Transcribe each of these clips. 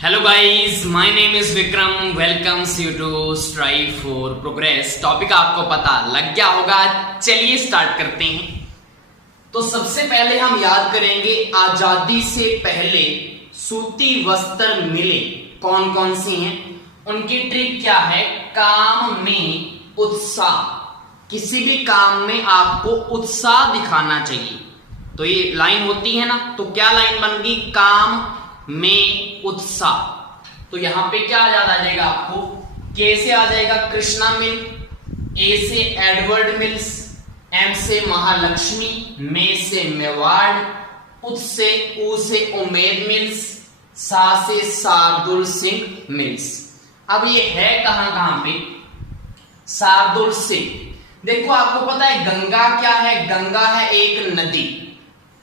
Hello guys, my name is Vikram. Welcomes you to strive for progress. Topic आपको पता लग गया होगा, चलिए स्टार्ट करते हैं। तो सबसे पहले हम याद करेंगे आजादी से पहले सूती वस्त्र मिले कौन कौन सी हैं, उनकी ट्रिक क्या है। काम में उत्साह, किसी भी काम में आपको उत्साह दिखाना चाहिए। तो ये लाइन होती है ना, तो क्या लाइन बन गई, काम में उत्साह। तो यहां पे क्या याद आ जाएगा आपको, के से आ जाएगा कृष्णा मिल, ए से एडवर्ड मिल्स, एम से महालक्ष्मी, मे से मेवाड़, उ से उमेद मिल्स, सा से शार्दुल सिंह मिल्स। अब ये है कहां पे, शार्दुल सिंह। देखो आपको पता है गंगा क्या है, गंगा है एक नदी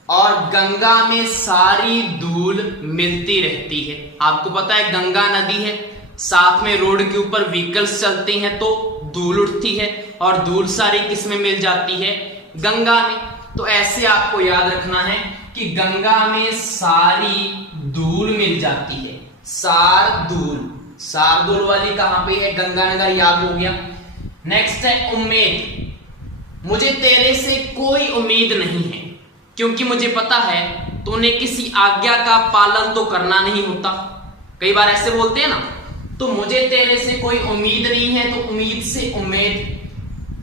और गंगा में सारी धूल मिलती रहती है। आपको पता है गंगा नदी है, साथ में रोड के ऊपर व्हीकल्स चलते हैं तो धूल उठती है और धूल सारी किस में मिल जाती है, गंगा में। तो ऐसे आपको याद रखना है कि गंगा में सारी धूल मिल जाती है। शार्दुल वाली कहां पे है, गंगानगर, याद हो गया। नेक्स्ट है उम्मीद। मुझे तेरे से कोई उम्मीद नहीं है क्योंकि मुझे पता है तूने किसी आज्ञा का पालन तो करना नहीं होता। कई बार ऐसे बोलते हैं ना, तो मुझे तेरे से कोई उम्मीद नहीं है, तो उम्मीद से उम्मीद,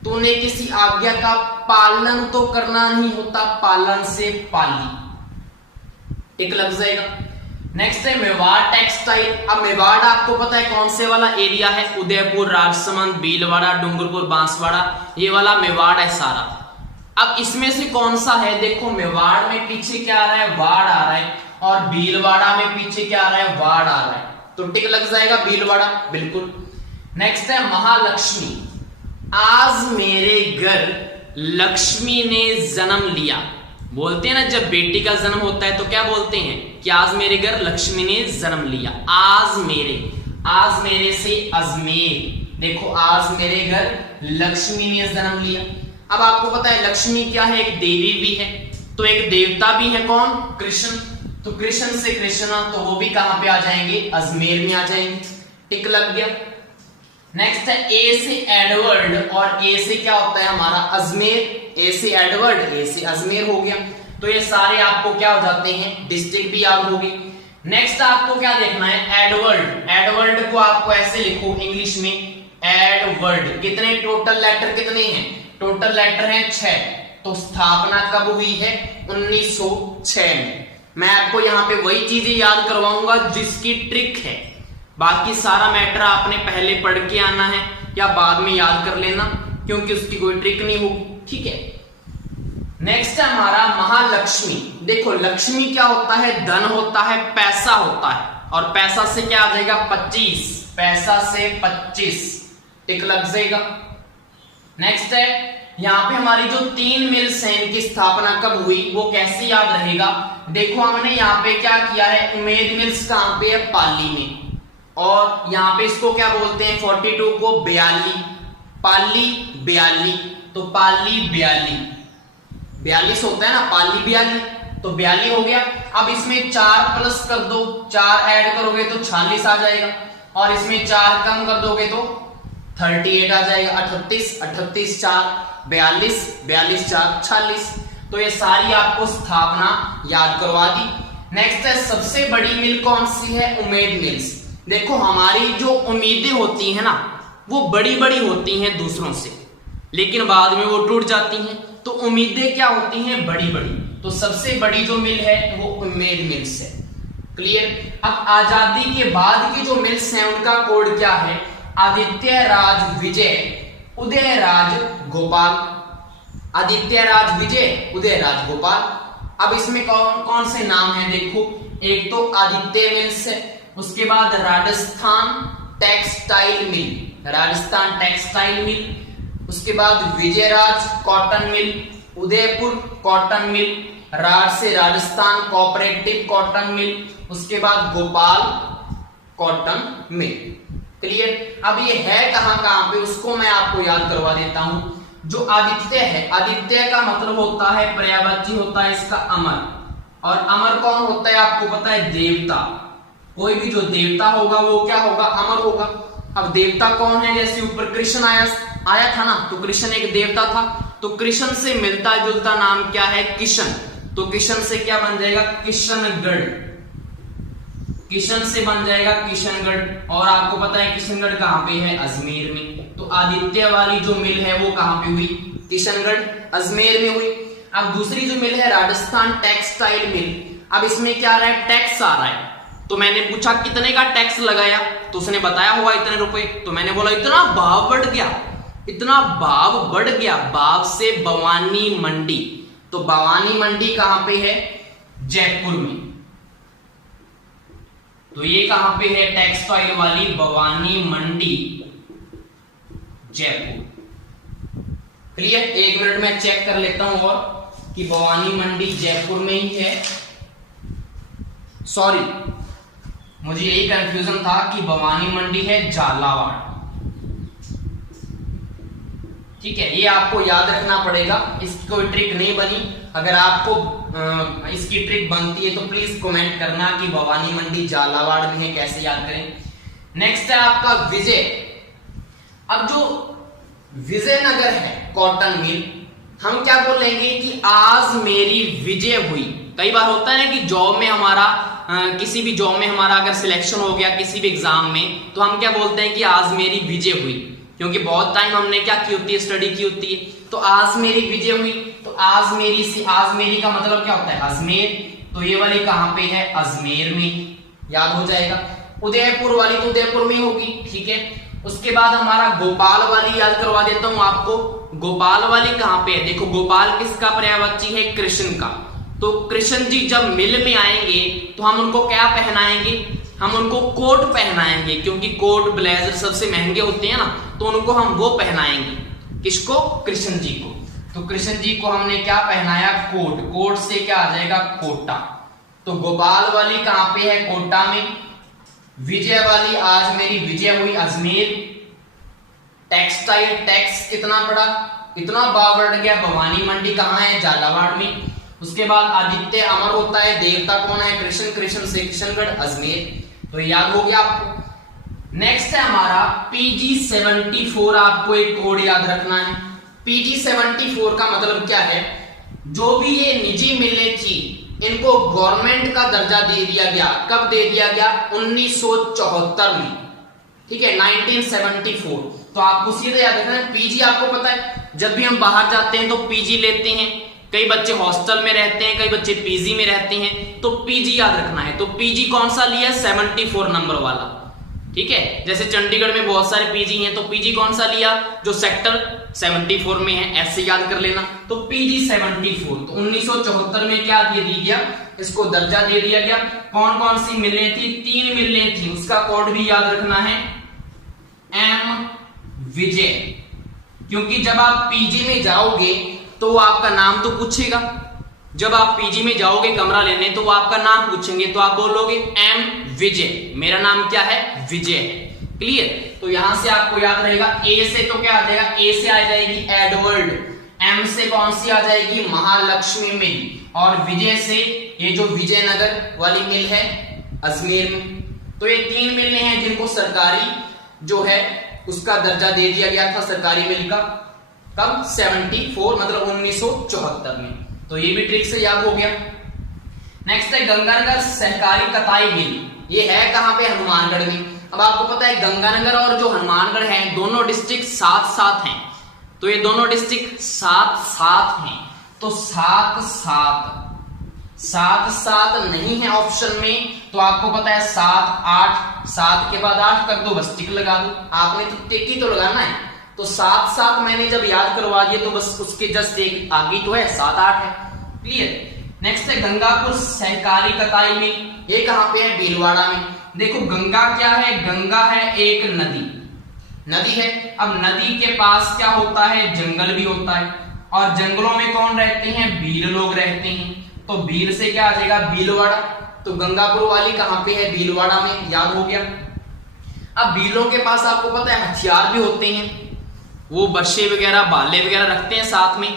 तूने किसी आज्ञा का पालन तो करना नहीं होता, पालन से पाली, टिक लग जाएगा। नेक्स्ट है मेवाड़ टेक्सटाइल। अब मेवाड़ आपको पता है कौन से वाला एरिया है, उदयपुर, राजसमंद, भीलवाड़ा, डूंगरपुर, बांसवाड़ा, ये वाला मेवाड़ है सारा। अब इसमें से कौन सा है, देखो मेवाड़ में पीछे क्या आ रहा है, वाड़ आ रहा है, और भीलवाड़ा में पीछे क्या आ रहा है, वाड़ आ रहा है, तो टिक लग जाएगा भीलवाड़ा, बिल्कुल। नेक्स्ट है महालक्ष्मी। आज मेरे घर लक्ष्मी ने जन्म लिया। बोलते हैं ना जब बेटी का जन्म होता है तो क्या बोलते हैं कि आज मेरे घर लक्ष्मी ने जन्म लिया। आज मेरे से अजमेर। देखो आज मेरे घर लक्ष्मी ने जन्म लिया। अब आपको पता है लक्ष्मी क्या है, एक देवी भी है, तो एक देवता भी है, कौन, कृष्ण। तो कृष्ण से कृष्णा, तो वो भी कहां पे आ जाएंगे, अजमेर में आ जाएंगे, टिक लग गया। नेक्स्ट है ए से एडवर्ड, और ए से क्या होता है हमारा अजमेर, ए से एडवर्ड, ए से अजमेर हो गया। तो ये सारे आपको क्या हो जाते हैं, डिस्ट्रिक्ट भी याद होगी। नेक्स्ट आपको क्या देखना है, एडवर्ड। एडवर्ड को आपको ऐसे लिखो इंग्लिश में, एडवर्ड। कितने टोटल लेटर कितने हैं, टोटल लेटर है 6। तो स्थापना कब हुई है, 1906 में। मैं आपको यहाँ पे वही चीजें याद करवाऊंगा जिसकी ट्रिक है, बाकी सारा मैटर आपने पहले पढ़ के आना है या बाद में याद कर लेना, क्योंकि उसकी कोई ट्रिक नहीं होगी, ठीक है। नेक्स्ट है हमारा महालक्ष्मी। देखो लक्ष्मी क्या होता है, धन होता है, पैसा होता है, और पैसा से क्या आ जाएगा, 25, पैसा से 25, टिक लग जाएगा। नेक्स्ट है यहाँ पे हमारी जो 3 मिल्स हैं इनकी स्थापना कब हुई, वो कैसे याद रहेगा। देखो हमने यहाँ पे क्या किया है, उमेद मिल्स कहां पे है, पाली में, और यहाँ पे इसको क्या बोलते हैं, 42 को बयाली, पाली बयाली, तो पाली बयाली, 42 होता है ना, पाली बयाली, तो 42 हो गया। अब इसमें 4 प्लस कर दो, 4 ऐड करोगे तो 46 आ जाएगा, और इसमें 4 कम कर दोगे तो 38 आ जाएगा, 38, 38 4 42, 42 4 46। तो ये सारी आपको स्थापना याद करवा दी। नेक्स्ट है सबसे बड़ी मिल कौन सी है, उमेद मिल्स। देखो हमारी जो उम्मीदें होती हैं ना, वो बड़ी बड़ी होती हैं दूसरों से, लेकिन बाद में वो टूट जाती हैं। तो उम्मीदें क्या होती हैं, बड़ी बड़ी। तो सबसे बड़ी जो मिल है वो उमेद मिल्स है, क्लियर। अब आजादी के बाद की जो मिल्स हैं उनका कोड क्या है, आदित्य राज विजय, उदय राज गोपाल, आदित्य राज विजय, उदय राज गोपाल। अब इसमें कौन कौन से नाम हैं, देखो एक तो आदित्य मिल्स है, उसके बाद Rajasthan textile mill, Rajasthan textile mill, उसके बाद Vijayraj cotton mill, Udaipur cotton mill, राज से राजस्थान कोऑपरेटिव कॉटन मिल, उसके बाद गोपाल कॉटन मिल, क्लियर। अब ये है कहां पे, उसको मैं आपको याद करवा देता हूं। जो आदित्य है, आदित्य का मतलब होता है पर्यायवाची होता है इसका अमर, और अमर कौन होता है आपको पता है, देवता। कोई भी जो देवता होगा वो क्या होगा, अमर होगा। अब देवता कौन है, जैसे ऊपर कृष्ण आया था ना, तो कृष्ण एक देवता था, तो कृष्ण से मिलता जुलता नाम क्या है, किशन। तो किशन से क्या बन जाएगा, किशनगढ़। किशन से बन जाएगा किशनगढ़। और आपको पता है किशनगढ़ कहां पे है, अजमेर में। तो आदित्य वाली जो मिल है वो कहां पे हुई, किशनगढ़ अजमेर में हुई। अब दूसरी जो मिल है राजस्थान टेक्सटाइल मिल। अब इसमें क्या आ रहा है, टैक्स आ रहा है। तो मैंने पूछा कितने का टैक्स लगाया, तो उसने बताया हुआ इतने रुपए। तो मैंने बोला इतना भाव बढ़ गया, इतना भाव बढ़ गया। भाव से भवानी मंडी। तो भवानी मंडी कहां पे है, जयपुर में। तो ये कहां पे है, टेक्सटाइल वाली भवानी मंडी जयपुर। क्लियर। एक मिनट में चेक कर लेता हूं और कि भवानी मंडी जयपुर में ही है। सॉरी, मुझे यही कंफ्यूजन था कि भवानी मंडी है झालावाड़। ठीक है, ये आपको याद रखना पड़ेगा, इसकी कोई ट्रिक नहीं बनी। अगर आपको इसकी ट्रिक बनती है तो प्लीज कमेंट करना कि भवानी मंडी झालावाड़ में है, कैसे याद करें। नेक्स्ट है आपका विजय। अब जो विजयनगर है कॉटन मिल, हम क्या बोलेंगे कि आज मेरी विजय हुई। कई बार होता है ना कि जॉब में हमारा किसी भी जॉब में हमारा अगर सिलेक्शन हो गया किसी भी एग्जाम में, तो हम क्या बोलते हैं कि आज मेरी विजय हुई, क्योंकि बहुत टाइम हमने क्या की होती है, स्टडी की होती है। तो आज मेरी विजय हुई। तो आज मेरी से आज मेरी का मतलब क्या होता है, अजमेर। तो ये वाली कहां पे है, अजमेर में, याद हो जाएगा। उदयपुर वाली तो उदयपुर में होगी। ठीक है, उसके बाद हमारा गोपाल वाली याद करवा देता हूं आपको। गोपाल वाली कहां पे है, देखो गोपाल किसका पर्यायवाची है, कृष्ण का। तो कृष्ण जी जब मिल में आएंगे तो हम उनको क्या पहनाएंगे, हम उनको कोट पहनाएंगे, क्योंकि कोट ब्लेजर सबसे महंगे होते हैं ना, तो उनको हम वो पहनाएंगे। किसको, कृष्ण जी को। तो कृष्ण जी को हमने क्या पहनाया, कोट। कोट से क्या आ जाएगा, कोटा। तो गोपाल वाली कहां पे है, कोटा में। विजय वाली आज मेरी विजय हुई, अजमेर। टेक्सटाइल टैक्स कितना पड़ा, इतना भाव बढ़ गया। भवानी मंडी कहां है, झालावाड़ में। उसके बाद आदित्य अमर होता है, देवता कौन है, कृष्ण। कृष्ण से किशनगढ़ अजमेर। तो याद हो गया आपको। नेक्स्ट है हमारा PG74। आपको एक कोड याद रखना है। PG74 का मतलब क्या है, जो भी ये निजी मिलें थी इनको गवर्नमेंट का दर्जा दे दिया गया। कब दे दिया गया, 1974 में। ठीक है, 1974। तो आपको सीधे याद रखना है। पीजी आपको पता है, जब भी हम बाहर जाते हैं तो पीजी लेते हैं। कई बच्चे हॉस्टल में रहते हैं, कई बच्चे पीजी में रहते हैं, तो पीजी याद रखना है। तो पीजी कौन सा लिया, 74 नंबर वाला। ठीक है, जैसे चंडीगढ़ में बहुत सारे पीजी हैं, तो पीजी कौन सा लिया, जो सेक्टर 74 में है, ऐसे याद कर लेना। तो पीजी 74। तो 1974 में क्या दे दिया, इसको दर्जा दे दिया गया। कौन कौन सी मिलें थी, 3 मिलें थी। उसका कोड भी याद रखना है, एम विजय। क्योंकि जब आप पीजी में जाओगे तो वो आपका नाम तो पूछेगा। जब आप पीजी में जाओगे कमरा लेने तो वो आपका नाम पूछेंगे, तो आप बोलोगे एम विजय, मेरा नाम क्या है, विजय है। क्लियर। तो यहां से आपको याद रहेगा, ए से तो क्या आ जाएगा, ए से आ जाएगी एडवर्ड, एम से कौन सी आ जाएगी, महालक्ष्मी मिल, और विजय से ये जो विजयनगर वाली मिल है अजमेर में। तो ये 3 मिलें हैं जिनको सरकारी जो है उसका दर्जा दे दिया गया था, सरकारी मिल का। कब, 74 मतलब 1974 में। तो ये भी ट्रिक से याद हो गया। नेक्स्ट है गंगानगर सहकारी कताई मिल। ये है कहां पे, हनुमानगढ़ में। अब आपको पता है गंगानगर और जो हनुमानगढ़ है दोनों डिस्ट्रिक्ट साथ साथ हैं। तो ये दोनों डिस्ट्रिक्ट साथ साथ हैं, तो साथ साथ नहीं है ऑप्शन में। तो आपको पता है 7 8, 7 के बाद 8 कर दो, बस टिक लगा दो। आपने तो टिक ही तो लगाना है। तो 7 7 मैंने जब याद करवा दिए तो बस उसके जस्ट एक आगे तो है, 7 8 है। क्लियर। नेक्स्ट है गंगापुर सहकारी कताई मिल। ये कहां पे है, भीलवाड़ा में। देखो गंगा क्या है, गंगा है एक नदी है। अब नदी के पास क्या होता है, जंगल भी होता है, और जंगलों में कौन रहते हैं, भील लोग रहते हैं। तो भील से क्या आ जाएगा, भीलवाड़ा। तो गंगापुर वाली कहां पे है, भीलवाड़ा में, याद हो गया। अब भीलों के पास आपको पता है हथियार भी होते हैं, वो बर्शे वगैरह भाले वगैरह रखते हैं साथ में,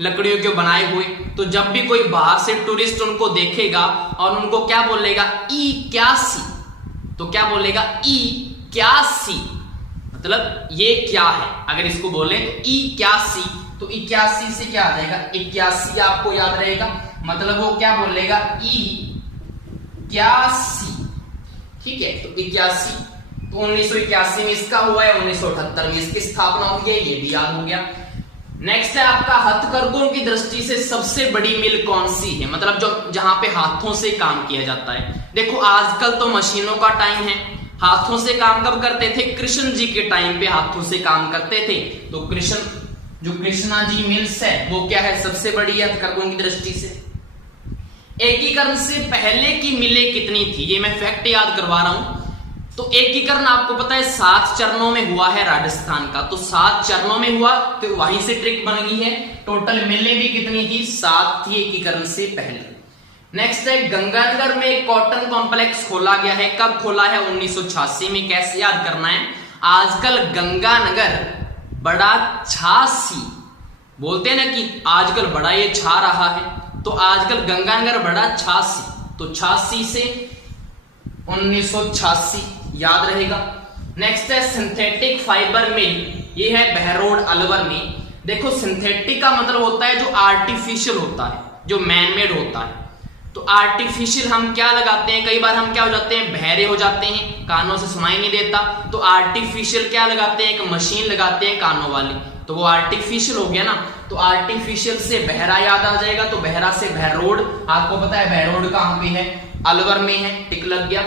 लकड़ियों के बनाए हुए। तो जब भी कोई बाहर से टूरिस्ट उनको देखेगा और उनको क्या बोलेगा, 81 तो क्या बोलेगा ई क्या सी, मतलब ये क्या है। अगर इसको बोले तो ई क्या सी, तो 81 से क्या आ जाएगा 81 आपको याद रहेगा, मतलब वो क्या बोलेगा ई क्या सी, ठीक है। तो 81, तो 1981 में इसका हुआ है, 1978 में इसकी स्थापना हुई है, ये भी याद हो गया। नेक्स्ट है आपका हथकरघों की दृष्टि से सबसे बड़ी मिल कौन सी है, मतलब जो जहां पे हाथों से काम किया जाता है। देखो आजकल तो मशीनों का टाइम है, हाथों से काम कब करते थे, कृष्ण जी के टाइम पे हाथों से काम करते थे। तो कृष्णा जी मिल्स है वो क्या है, सबसे बड़ी है हथकरघों की दृष्टि से। एकीकरण से पहले की मिलें कितनी थी, ये मैं फैक्ट याद करवा रहा हूं। तो एकीकरण आपको पता है 7 चरणों में हुआ है राजस्थान का, तो 7 चरणों में हुआ, तो वहीं से ट्रिक बन गई है। टोटल मिलें भी कितनी थी, 7 थी एकीकरण से पहले। नेक्स्ट है गंगानगर में एक कॉटन कॉम्प्लेक्स खोला गया है, कब खोला है, 1986 में। कैसे याद करना है, आजकल गंगानगर बड़ा छासी बोलते हैं ना कि आजकल बड़ा ये छा रहा है, तो आजकल गंगानगर बड़ा छासी, तो 86 से 1986 याद रहेगा। नेक्स्ट है सिंथेटिक फाइबर मिल, ये है बहरोड अलवर में। देखो सिंथेटिक का मतलब होता है जो आर्टिफिशियल होता है, जो मैनमेड होता है। तो आर्टिफिशियल हम क्या लगाते हैं, कई बार हम क्या हो जाते हैं, बहरे हो जाते हैं, कानों से सुनाई नहीं देता, तो आर्टिफिशियल क्या लगाते हैं, एक मशीन लगाते हैं कानों वाली, तो वो आर्टिफिशियल हो गया ना। तो आर्टिफिशियल से बहरा याद आ जाएगा, तो बहरा से बहरोड, आपको पता है बहरोड कहां पे है, अलवर में है, टिक लग गया।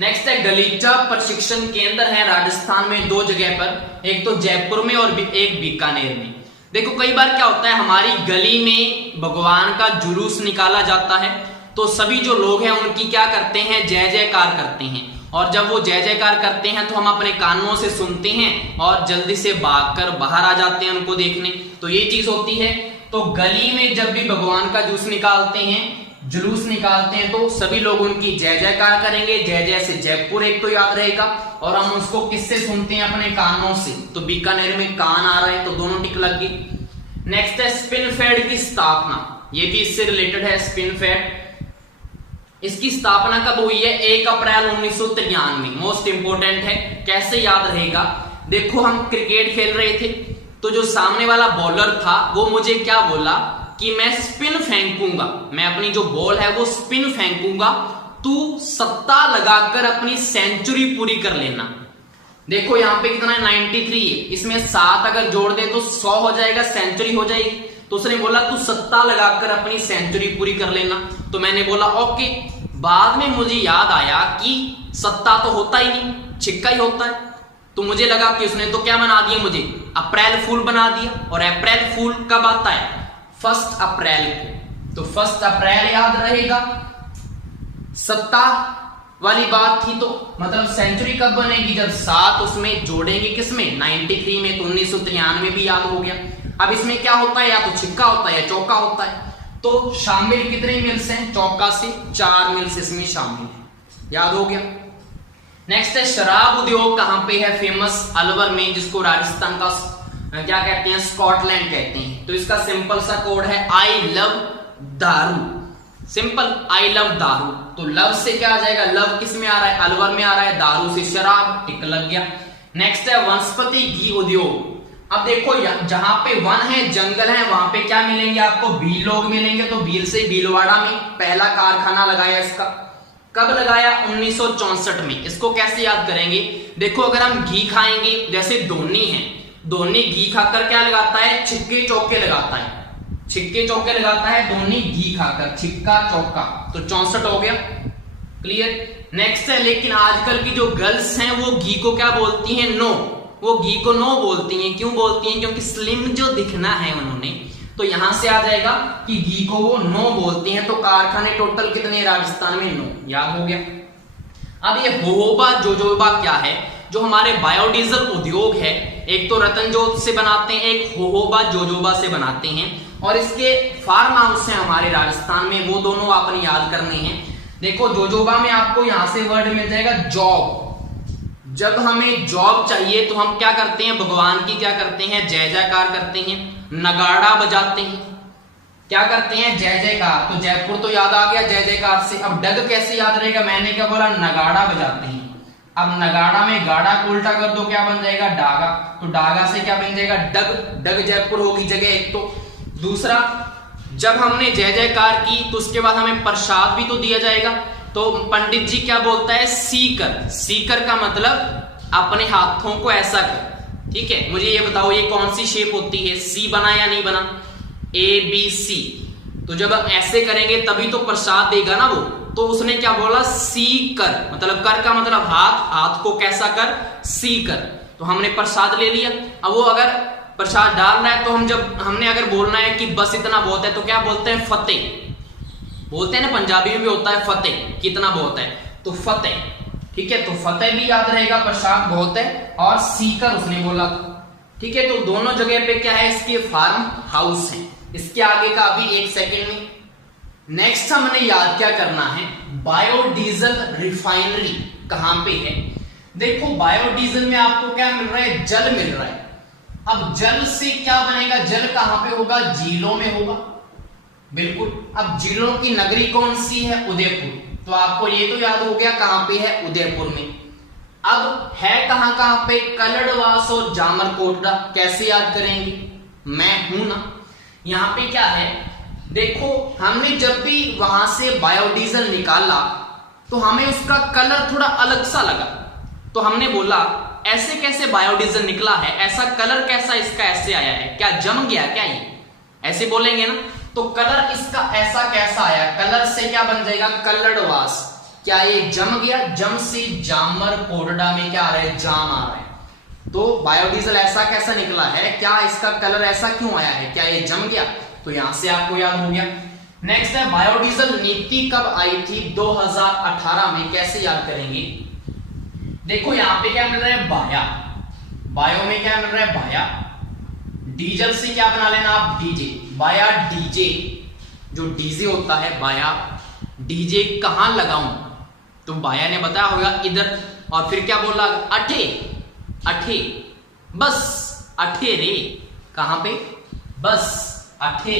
नेक्स्ट है गलीचा प्रशिक्षण केंद्र है राजस्थान में 2 जगह पर, एक तो जयपुर में और एक बीकानेर में। देखो कई बार क्या होता है, हमारी गली में भगवान का जुलूस निकाला जाता है, तो सभी जो लोग हैं उनकी क्या करते हैं, जय जयकार करते हैं, और जब वो जय जयकार करते हैं तो हम अपने कानों से सुनते हैं और जल्दी से भागकर बाहर आ जाते हैं उनको देखने, तो ये चीज होती है। तो गली में जब भी भगवान का जूस निकालते हैं, जुलूस निकालते हैं, तो सभी लोग उनकी जय जयकार करेंगे। जय जय से जयपुर एक तो याद रहेगा, और हम उसको किससे सुनते हैं, अपने कानों से, तो बीकानेर में कान आ रहा है, तो दोनों टिक लग गई। नेक्स्ट है स्पिन फेड की स्थापना, ये भी इससे रिलेटेड है। स्पिन फेड इसकी स्थापना कब हुई है, 1 अप्रैल 1993, मोस्ट इंपोर्टेंट है, कैसे याद रहेगा। देखो हम क्रिकेट खेल रहे थे, तो जो सामने वाला बॉलर था वो मुझे क्या बोला कि मैं स्पिन फेंकूंगा, मैं अपनी जो बॉल है वो स्पिन फेंकूंगा, तू सत्ता लगाकर अपनी सेंचुरी पूरी कर लेना। देखो यहाँ पे कितना है, 93 है, इसमें 7 अगर जोड़ दे तो 100 हो जाएगा, सेंचुरी हो जाएगी। तो उसने बोला तू सत्ता लगाकर अपनी सेंचुरी पूरी कर लेना, तो मैंने बोला ओके। बाद में मुझे याद आया कि सत्ता तो होता ही नहीं, छिक्का ही होता है, तो मुझे लगा कि उसने तो क्या बना दिया, मुझे अप्रैल फूल बना दिया। और अप्रैल फूल कब आता है, 1 अप्रैल को, तो 1 अप्रैल याद रहेगा। सत्ता वाली बात थी, तो मतलब सेंचुरी कब बनेगी, जब 7 उसमें जोड़ेंगे, किसमें, 93 में, तो 1993 भी याद हो गया। अब इसमें क्या होता है, या तो छिक्का होता है या चौका होता है, तो शामिल कितने मिल्स हैं, चौका से 4 मिल्स इसमें शामिल है, याद हो गया। नेक्स्ट है शराब उद्योग कहां पे है फेमस, अलवर में, जिसको राजस्थान का क्या कहते हैं, स्कॉटलैंड कहते हैं। तो इसका सिंपल सा कोड है आई लव दारू, सिंपल आई लव दारू। तो लव से क्या आ जाएगा, लव किस में आ रहा है, अलवर में आ रहा है, दारू से शराब, टिक लग गया। नेक्स्ट है वनस्पति घी उद्योग। अब देखो जहां पे वन है, जंगल है, वहां पे क्या मिलेंगे आपको, भील लोग मिलेंगे, तो भील से भीलवाड़ा में पहला कारखाना लगाया इसका, कब लगाया, 1964 में। इसको कैसे याद करेंगे, देखो अगर हम घी खाएंगे, जैसे धोनी है, धोनी घी खाकर क्या लगाता है, छिक्के चौके लगाता है, छिक्के चौके लगाता है धोनी घी खाकर, छिक्का चौका, तो 64 हो गया, क्लियर। नेक्स्ट है, लेकिन आजकल की जो गर्ल्स हैं वो घी को क्या बोलती हैं, नो, वो घी को नो बोलती हैं। क्यों बोलती हैं, क्योंकि स्लिम जो दिखना है उन्होंने, तो यहां से आ जाएगा कि घी को वो नो बोलती हैं। तो कारखाने टोटल कितने राजस्थान में, 9, याद हो गया। अब ये होहोबा जोजोबा क्या है, जो हमारे बायोडीजल उद्योग है, एक तो रतनजोत से बनाते हैं, एक होहोबा जोजोबा से बनाते हैं, और इसके फार्म हाउस हैं हमारे राजस्थान में, वो दोनों आपने याद करने हैं। देखो जोजोबा में आपको यहां से वर्ड मिल जाएगा जॉब, जब हमें जॉब चाहिए तो हम क्या करते हैं, भगवान की क्या करते हैं, जय जयकार करते हैं, नगाड़ा बजाते हैं, क्या करते हैं, जय जयकार। तो जयपुर तो याद आ गया जय जयकार से। अब डग कैसे याद रहेगा, मैंने क्या बोला, नगाड़ा बजाते हैं। अब नगाड़ा में गाड़ा को उल्टा कर दो, क्या बन जाएगा, डागा। तो डागा से क्या बन जाएगा, डग। डग जयपुर होगी जगह एक। तो दूसरा, जब हमने जय जयकार की तो उसके बाद हमें प्रसाद भी तो दिया जाएगा। तो पंडित जी क्या बोलता है, सीकर। सीकर का मतलब अपने हाथों को ऐसा कर। ठीक है, मुझे ये बताओ ये कौन सी शेप होती है, सी बना या नहीं बना, ABC। तो जब हम ऐसे करेंगे तभी तो प्रसाद देगा ना वो। तो उसने क्या बोला, सी कर, मतलब कर का मतलब हाथ, हाथ को कैसा कर, सी कर। तो हमने प्रसाद ले लिया। अब वो अगर प्रसाद डाल रहा है तो हमने अगर बोलना है कि बस इतना बहुत है, तो क्या बोलते हैं, फतेह। बोलते हैं ना, पंजाबी में भी होता है फतेह, कितना बहुत है, तो फतेह। ठीक है, तो फतेह भी याद रहेगा, प्रसाद बहुत है, और सीकर उसने बोला। ठीक है, तो दोनों जगह पे क्या है, इसके फार्म हाउस है। इसके आगे का अभी 1 सेकेंड में। नेक्स्ट हमने याद क्या करना है, बायोडीजल रिफाइनरी कहां पे है। देखो बायोडीजल में आपको क्या मिल रहा है, जल मिल रहा है। अब जल से क्या बनेगा, जल कहां पे होगा, झीलों में होगा। बिल्कुल। अब झीलों की नगरी कौन सी है, उदयपुर। तो आपको ये तो याद हो गया कहां पे है, उदयपुर में। अब है कहां कहां पे, कलड़वास और जामरकोटड़ा। कैसे याद करेंगे, मैं हूं ना। यहां पे क्या है, देखो हमने जब भी वहां से बायोडीजल निकाला तो हमें उसका कलर थोड़ा अलग सा लगा। तो हमने बोला ऐसे कैसे बायोडीजल निकला है, ऐसा कलर कैसा इसका ऐसे आया है, क्या जम गया क्या, ये ऐसे बोलेंगे ना। तो कलर इसका ऐसा कैसा आया, कलर से क्या बन जाएगा, कलड़वास। क्या ये जम गया, जम से जामरकोटड़ा में क्या आ रहा है, जाम आ रहा है। तो बायोडीजल ऐसा कैसा निकला है, क्या इसका कलर ऐसा क्यों आया है, क्या ये जम गया। तो यहां से आपको याद हो गया। नेक्स्ट है, बायोडीजल नीति कब आई थी, 2018 में। कैसे याद करेंगे, देखो यहां पे क्या मिल रहा है, बाया। बायो में क्या मिल रहा है, बाया। डीजल से क्या बना लेना आप, डीजे। बाया डीजे, जो डीजे होता है बाया डीजे कहां लगाऊं, तो बाया ने बताया होगा इधर। और फिर क्या बोला, अठे। अठे बस, अठे रे, कहां पे, बस अठे,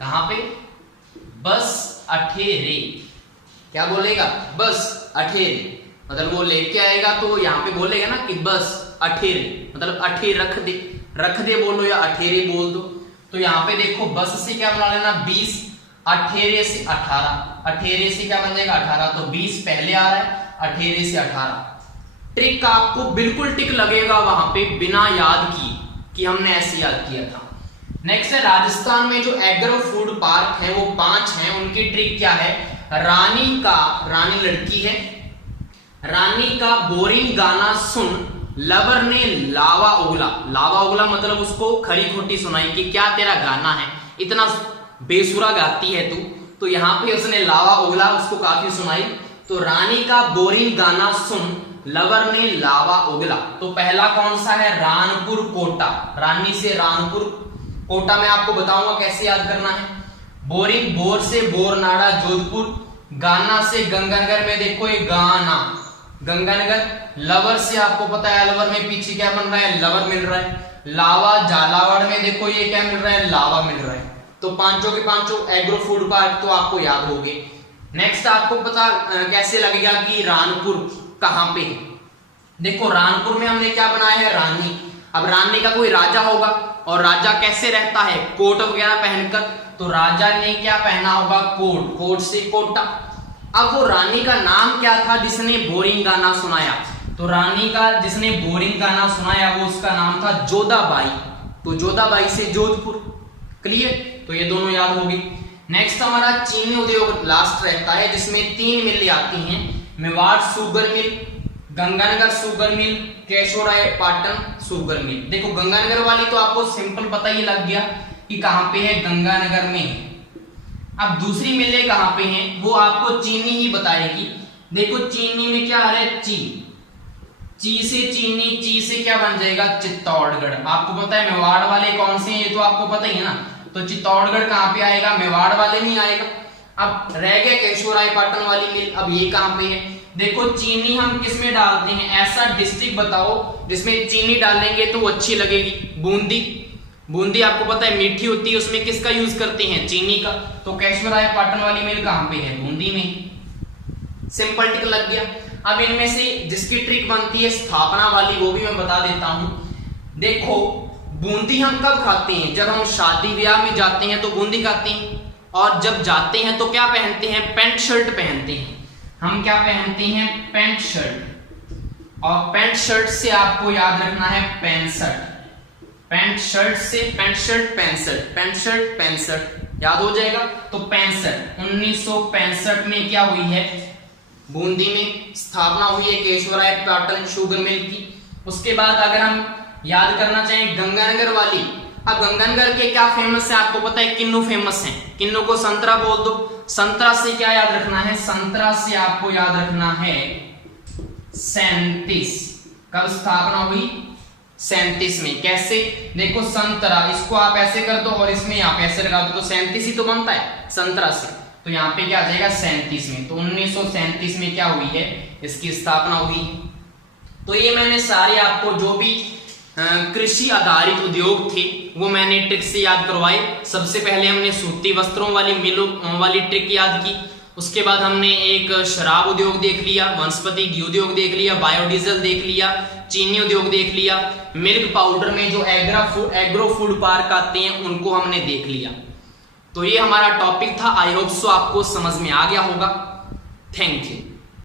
कहां पे, बस अठे रे। क्या बोलेगा, बस अठे रे, मतलब वो लेके आएगा तो यहां पे बोलेगा ना कि बस अठेरे, मतलब अठे रख दे बोलो या अठेरे बोल दो। तो यहाँ पे देखो बस से क्या बना लेना, 20, अठेरे से 18, अठेरे से क्या बन जाएगा 18, तो 20 पहले आ रहा है, अठेरे से 18। ट्रिक आपको बिल्कुल टिक लगेगा वहां पे बिना याद की कि हमने ऐसे याद किया था। नेक्स्ट है, राजस्थान में जो एग्रो फूड पार्क है वो 5 हैं, उनकी ट्रिक क्या है, रानी लड़की है, रानी का बोरिंग गाना सुन लवर ने लावा उगला। लावा उगला मतलब उसको खरी खोटी सुनाई कि क्या तेरा गाना है, इतना बेसुरा गाती है तू। तो यहाँ पे उसने लावा उगला उसको काफी सुनाई। तो रानी का बोरिंग गाना सुन लवर ने लावा उगला। तो पहला कौन सा है, रानपुर कोटा। रानी से रानपुर कोटा में आपको बताऊंगा कैसे याद करना है। बोरिंग, बोर से बोरनाड़ा जोधपुर, गाना से गंगानगर में देखो ये गाना, गंगानगर। लवर से आपको पता है लवर में पीछे क्या बन रहा है, लवर मिल रहा है। लावा झालावाड़ में देखो ये क्या मिल रहा है, लावा मिल रहा है। तो पांचों के पांचों एग्रो फूड पार्क तो आपको याद होंगे। नेक्स्ट आपको पता कैसे लगेगा कि रानपुर कहां पे है। देखो रानपुर में हमने क्या बनाया है, रानी। अब रानी का कोई राजा होगा और राजा कैसे रहता है, कोट वगैरह पहनकर। तो राजा ने क्या पहना होगा, कोट, कोट से कोटा। अब वो रानी का नाम क्या था जिसने बोरिंग गाना सुनाया, तो रानी का जिसने बोरिंग गाना सुनाया वो उसका नाम था जोधाबाई। तो जोधाबाई से जोधपुर। क्लियर, तो ये दोनों याद होगी। नेक्स्ट हमारा चीनी उद्योग लास्ट रहता है जिसमें 3 मिल आती हैं, Mewar sugar mill, Ganganagar sugar mill, Keshorai Patan sugar mill. देखो गंगानगर वाली तो आपको सिंपल पता ही लग गया कि कहां पे है, गंगानगर में है। अब दूसरी मिलें कहां पे हैं वो आपको चीनी ही बताएगी। देखो चीनी में क्या आ रहा है, ची से चीनी, ची से क्या बन जाएगा, चित्तौड़गढ़। आपको पता है मेवाड़ वाले कौन से हैं, ये तो आपको पता ही है ना। तो चित्तौड़गढ़ कहां पे आएगा, मेवाड़ वाले नहीं आएगा। अब रह गया केशोराय पाटन वाली मिल, अब ये कहां पे है। देखो चीनी हम किस में डालते हैं, ऐसा डिस्ट्रिक्ट बताओ जिसमें चीनी डालेंगे तो वो अच्छी लगेगी, बूंदी। बूंदी आपको पता है मीठी होती है, उसमें किसका यूज करते हैं, चीनी का। तो केशवराय पाटन वाली मिल कहां पे है, बूंदी में। सिंपल टिक लग गया। अब इनमें से जिसकी ट्रिक बनती है स्थापना वाली, वो भी मैं बता देता हूं। देखो बूंदी हम कब खाते हैं, जब हम शादी ब्याह में जाते हैं तो बूंदी खाते हैं, और जब जाते हैं तो क्या पहनते हैं, पैंट शर्ट पहनते हैं। हम क्या पहनते हैं, पैंट शर्ट। और पैंट शर्ट से आपको याद रखना है पैंसठ। पैंट शर्ट से पैंट शर्ट पैंसठ, पैंट शर्ट पैंसठ याद हो जाएगा। तो 65 1965 में क्या हुई है, बूंदी में स्थापना हुई है केशवराय पाटन शुगर मिल की। उसके बाद अगर हम याद करना चाहें गंगानगर वाली, अब गंगानगर के क्या फेमस है आपको पता है, किन्नू फेमस है। किन्नू को संतरा बोल दो। संतरा से क्या याद रखना है, संतरा से आपको याद रखना है 37। कब स्थापना हुई, 37 में। कैसे, देखो संतरा, इसको आप ऐसे कर दो और इसमें आप ऐसे लगा दो तो 37 ही तो बनता है संतरा से। तो यहाँ पे क्या आ जाएगा 37 में। तो 1937 में क्या हुई है, इसकी स्थापना हुई। तो ये मैंने सारे आपको जो भी कृषि आधारित उद्योग थे वो मैंने ट्रिक से याद करवाए। सबसे पहले हमने सूती वस्त्रों वाली मिलों वाली ट्रिक याद की। उसके बाद हमने एक शराब उद्योग देख लिया, वनस्पति घी उद्योग देख लिया, बायोडीजल देख लिया, चीनी उद्योग देख लिया, मिल्क पाउडर में जो एग्रो फूड पार्क आते हैं उनको हमने देख लिया। तो ये हमारा टॉपिक था। आई होप सो आपको समझ में आ गया होगा। Thank you.